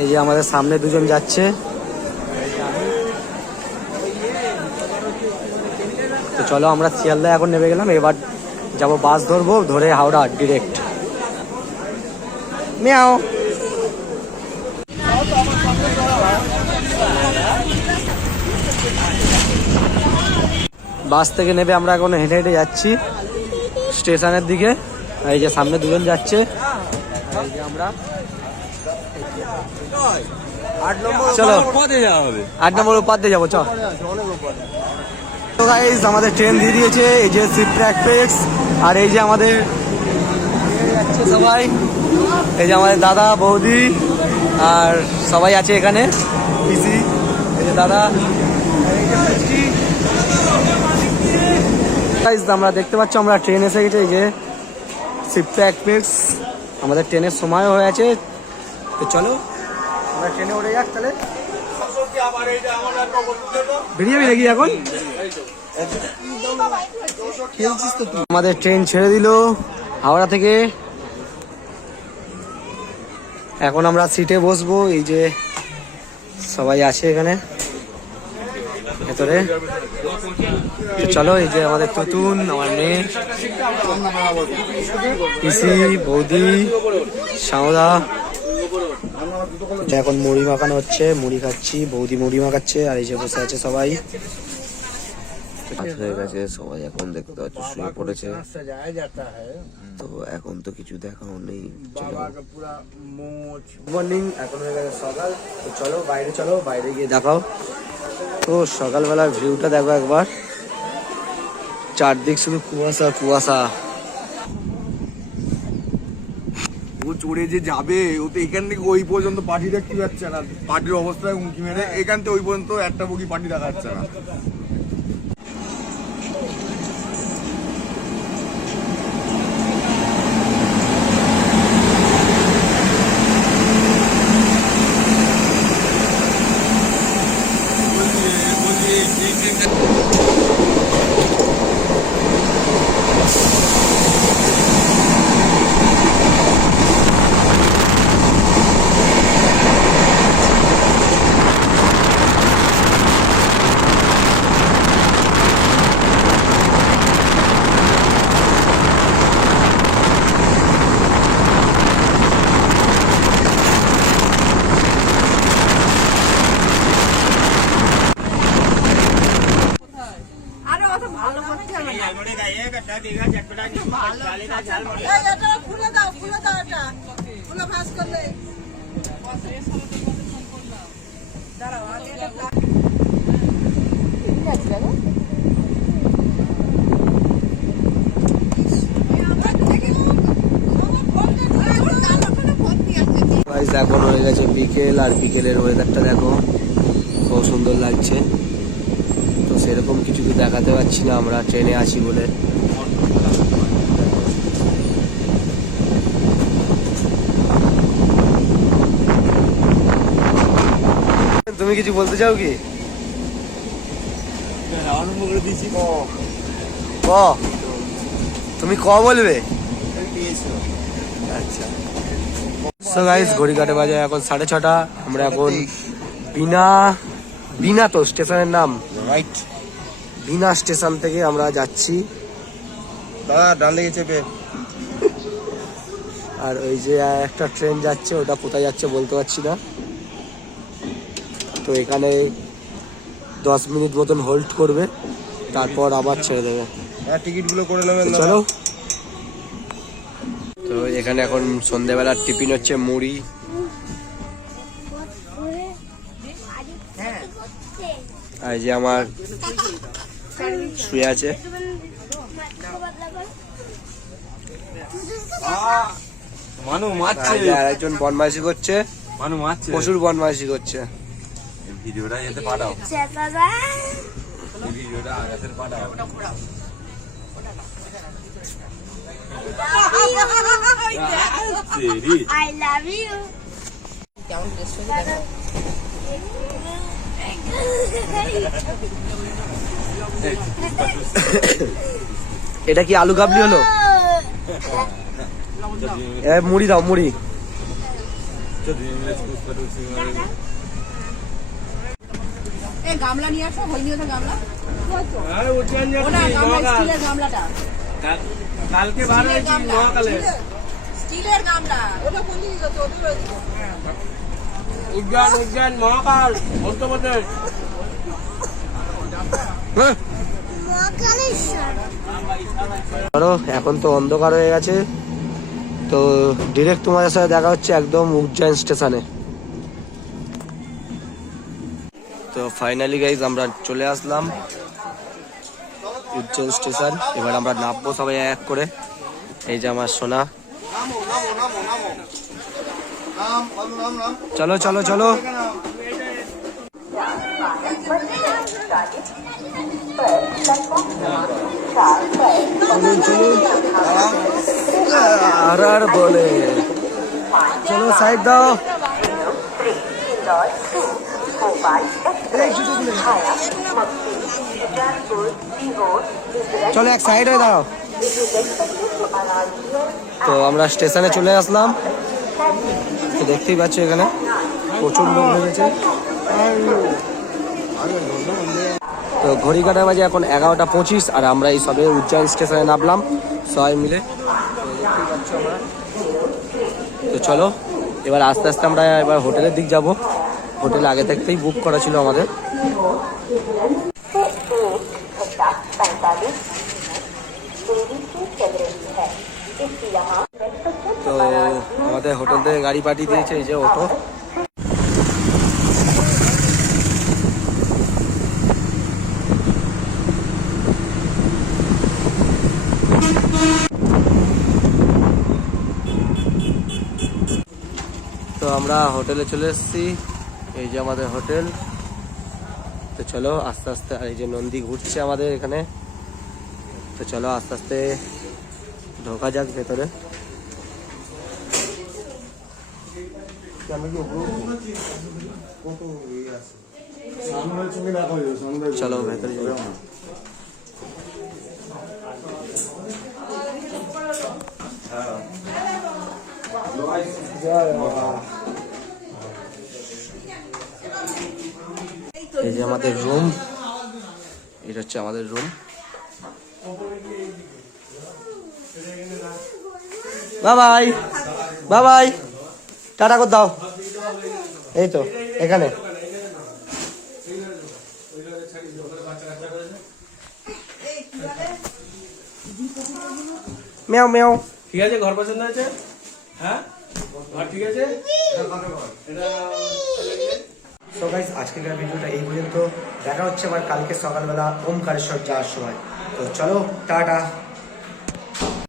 এই যে আমাদের সামনে দুজন যাচ্ছে, তো চলো আমরা শিয়ালদা এখন নেমে গেলাম, এবার যাবো বাস ধরবো, ধরে হাওড়া ডিরেক্ট। মিয়াও। বাস থেকে নেমে আমরা এখন হেঁটে হেঁটে যাচ্ছি স্টেশনের দিকে। এই যে সামনে দুজন যাচ্ছে, এই যে আমরা চলো 8 নম্বর উপাধ্যে যাবো। চল গাইস, আমাদের ট্রেন দিয়ে দিয়েছে, এই যে সিপ্রা এক্সপ্রেস। আর এই যে আমাদের যাচ্ছে সবাই, এই যে আমাদের দাদা বৌদি আর সবাই আছে এখানে, পিসি, এই যে দাদা, আমরা দেখতে পাচ্ছি আমরা ট্রেন এসে গেছে, এই যে সিপ্রা এক্সপ্রেস। আমাদের ট্রেনের সময় হয়ে আছে, তো চলো আমরা ট্রেনে উঠে যাক। তাহলে বেরিয়ে যাবি নাকি এখন? আমাদের ট্রেন ছেড়ে দিল হাওড়া থেকে, এখন আমরা সিটে বসবো। এই যে সবাই আছে এখানে ভেতরে, চলো। এই যে আমাদের তুতুন, আমার মেয়ে, পিসি, বৌদি, শাওদা। এখন মুড়ি মাখানো হচ্ছে, মুড়ি খাচ্ছি, বৌদি মুড়ি মাখাচ্ছে, আর এই যে বসে আছে সবাই। হয়ে গেছে সবাই, এখন দেখতে পাচ্ছ শুয়ে পড়েছে, তো এখন তো কিছু দেখাও নেই। মর্নিং, এখন হয়ে গেছে সকাল, তো চলো বাইরে, চলো বাইরে গিয়ে দেখাও। তো সকালবেলার ভিউটা দেখো একবার, চারদিক শুধু কুয়াশা কুয়াশা। ও চড়ে যে যাবে, ও তো এখান থেকে ওই পর্যন্ত পার্টি দেখতে যাচ্ছে না, পার্টির অবস্থায় উঁকি মেরে এখান থেকে ওই পর্যন্ত একটা বগি পার্টি দেখা যাচ্ছে না। এখন হয়ে গেছে বিকেল, আর বিকেলের ওয়েদারটা দেখো খুব সুন্দর লাগছে। তো সেরকম কিছু তো দেখাতে পারছি না, আমরা ট্রেনে আছি বলে। তুমি কিছু বলতে চাও কি? তুমি ক বলবে? আচ্ছা, সো গাইস, ঘড়ি কাটে বাজে এখন 6:30। আমরা এখন বিনা তো স্টেশনের নাম, রাইট, বিনা স্টেশন থেকে আমরা যাচ্ছি। দাদা ডান দিকে চেপে। আর ওই যে একটা ট্রেন যাচ্ছে, ওটা কোথায় যাচ্ছে বলতে পারছি না। তো এখানে 10 মিনিট মতন হোল্ড করবে, তারপর আবার ছেড়ে দেবে। টিকিটগুলো করে নেবেন, চলো। তো এখানে এখন সন্ধ্যেবেলার টিফিন হচ্ছে মুড়ি, আর যে আমার শুয়ে আছে, মানু মারছে, আর একজন বদমাইশি করছে, মানু মারছে, প্রচুর বদমাইশি করছে। ভিডিওটা এতে পাঠাও, ভিডিওটা আগাতের পাঠাও। I love you. এটা কি আলু কাবলি হলো? মুড়ি দাও, মুড়ি। এই গামলা নিয়ে আসো, হয়নি ওটা গামলা। ওটা গামলা, স্টিলের গামলাটা। কালকে বার হয়েছি মহাকালে। স্টিলের গামলা। ওটা কোন দিকে গেছে? ওদের ওদিকে। উজ্জয়ন মহাকাল মধ্যপ্রদেশ। ধরো এখন তো অন্ধকার হয়ে গেছে, তো ডিরেক্ট তোমাদের সাথে দেখা হচ্ছে একদম উজ্জয়ন স্টেশনে। তো ফাইনালি গাইজ আমরা চলে আসলাম উজ্জয়ন স্টেশন। এবার আমরা নামবো সবাই এক করে। এই যে আমার সোনা, চলো চলো চলো। চলুন চলুন, আর বলে চলো সাইড দাও। চলো এক সাইড হয়ে দাও। তো আমরা স্টেশনে চলে আসলাম। তো দেখতেই পাচ্ছ এখানে প্রচুর লোক হয়েছে। তো ঘড়ি কাটা বাজে এখন 11টা 25, আর আমরা এই সবে উজ্জয়ন স্টেশনে নামলাম সবাই মিলে। তো চলো এবার আস্তে আস্তে আমরা এবার হোটেলের দিক যাব। হোটেল আগে থেকেই বুক করা ছিল আমাদের। তো আমাদের হোটেল থেকে গাড়ি পাঠিয়ে দিয়েছে, এই যে অটো। তো আমরা হোটেলে চলে এসেছি, এই যে আমাদের হোটেল। তো চলো আস্তে আস্তে, আর এই যে নন্দী ঘুরছে আমাদের এখানে। তো চলো আস্তে আস্তে ঢোকা যাক ভেতরে। চলো ভেতরে যাবো। এই যে আমাদের রুম, এটা হচ্ছে আমাদের রুম। বাবাই বাবাই, টাটা করে দাও। এই তো এখানে মেও মেও। ঠিক আছে, ঘর পছন্দ হয়েছে? হ্যাঁ ঘর ঠিক আছে। তো গাইস আজকের ভিডিওটা এই পর্যন্ত। দেখা হচ্ছে আবার কালকে সকালবেলা ওমকারেশ্বর যাওয়ার সময়। তো চলো টাটা।